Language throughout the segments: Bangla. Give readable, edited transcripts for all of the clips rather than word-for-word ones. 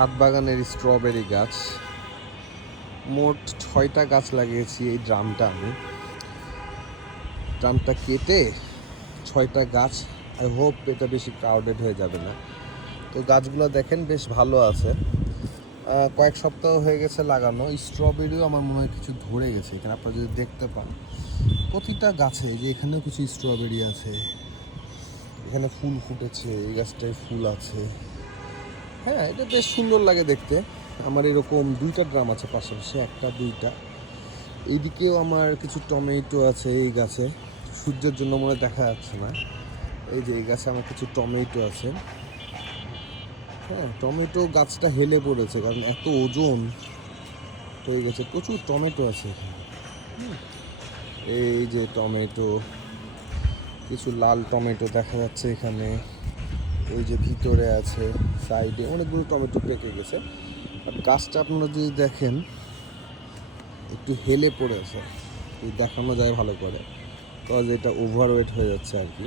ছাদ বাগানের স্ট্রবেরি গাছ, মোট 6টা গাছ লাগিয়েছি এই ড্রামটা কেটে 6টা গাছ। আই হোপ এটা বেশি ক্রাউডেড হয়ে যাবে না। তো গাছগুলো দেখেন বেশ ভালো আছে, কয়েক সপ্তাহ হয়ে গেছে লাগানো। স্ট্রবেরিও আমার মনে হয় কিছু ধরে গেছে এখানে, আপনারা যদি দেখতে পান প্রতিটা গাছে, যে এখানেও কিছু স্ট্রবেরি আছে, এখানে ফুল ফুটেছে, এই গাছটায় ফুল আছে। হ্যাঁ, এটা বেশ সুন্দর লাগে দেখতে। আমার এরকম 2টা ড্রাম আছে পাশাপাশি, 1টা 2টা। এইদিকেও আমার কিছু টমেটো আছে এই গাছে, সূর্যের জন্য মনে দেখা যাচ্ছে না। এই যে এই গাছে আমার কিছু টমেটো আছে। হ্যাঁ, টমেটো গাছটা হেলে পড়েছে কারণ এত ওজন হয়ে গেছে, প্রচুর টমেটো আছে এখানে। এই যে টমেটো, কিছু লাল টমেটো দেখা যাচ্ছে এখানে, ওই যে ভিতরে আছে, সাইডে অনেকগুলো টমেটো পেকে গেছে। আর গাছটা আপনারা যদি দেখেন একটু হেলে পড়েছে, দেখানো যায় ভালো করে, কজ এটা ওভারওয়েট হয়ে যাচ্ছে আর কি।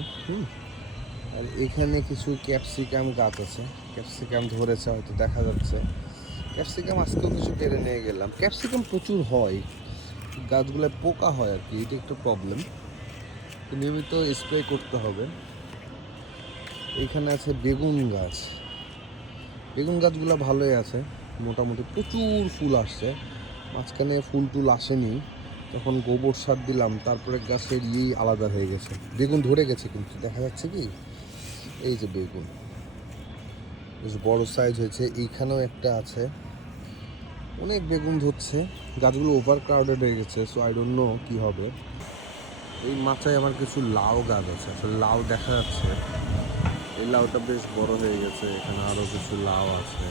আর এখানে কিছু ক্যাপসিকাম গাছ আছে, ক্যাপসিকাম ধরেছে হয়তো দেখা যাচ্ছে। ক্যাপসিকাম আজকেও কিছু পেরে নিয়ে গেলাম। ক্যাপসিকাম প্রচুর হয়, গাছগুলোয় পোকা হয় আর কি, এটা একটু প্রবলেম, নিয়মিত স্প্রে করতে হবে। এইখানে আছে বেগুন গাছ, বেগুন গাছগুলো ভালোই আছে মোটামুটি, প্রচুর ফুল আসছে। মাঝখানে ফুল টুল আসেনি, তখন গোবর সার দিলাম, তারপরে গাছের ইয়েই আলাদা হয়ে গেছে। বেগুন ধরে গেছে কিন্তু দেখা যাচ্ছে কি, এই যে বেগুন বেশ বড় সাইজ হয়েছে। এইখানেও একটা আছে, অনেক বেগুন ধরছে। গাছগুলো ওভার ক্রাউডেড হয়ে গেছে, সো আই ডোন্ট নো কী হবে। এই মাচায় আমার কিছু লাউ গাছ আছে, আসলে লাউ দেখা যাচ্ছে, এই লাউটা বেশ বড় হয়ে গেছে। এখানে আরও কিছু লাউ আছে,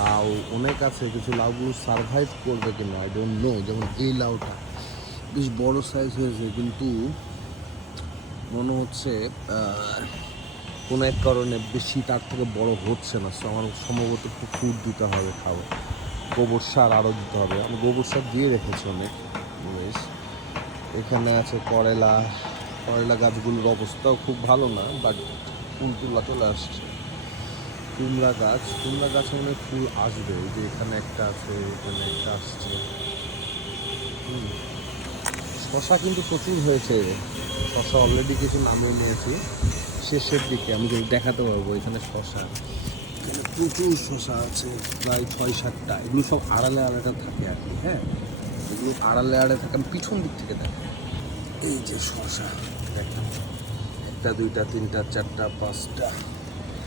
লাউ অনেক আছে, কিছু লাউগুলো সারভাইভ করবে কিনা আই ডোন্ট নো। যেমন এই লাউটা বেশ বড় সাইজ হয়েছে, কিন্তু মনে হচ্ছে কোনো এক কারণে বেশি তার থেকে বড় হচ্ছে না। সো আমার সম্ভবত একটু ফুড দিতে হবে, খাবো, গোবর সার আরও দিতে হবে। আমি গোবর সার দিয়ে রেখেছি অনেক বেশ। এখানে আছে করলা, করলা গাছগুলোর অবস্থাও খুব ভালো না, বাট ফুল তুলা চলে আসছে। কুমড়া গাছ অনেক ফুল আসবে, এই যে এখানে একটা আছে, এখানে একটা আসছে। শশা কিন্তু প্রচুর হয়েছে, শশা অলরেডি কিছু নামিয়ে নিয়েছি শেষের দিকে, আমি যদি দেখাতে পারবো। এখানে শশা, এখানে প্রচুর শশা আছে, প্রায় 6-7টা। এগুলো সব আড়ালে আড়ালে থাকে আর কি। হ্যাঁ, এগুলো আড়ালে আড়ালে থাকে, আমি পিছন দিক থেকে দেখি। এই যে শশা দেখেন, 1টা 2টা 3টা 4টা 5টা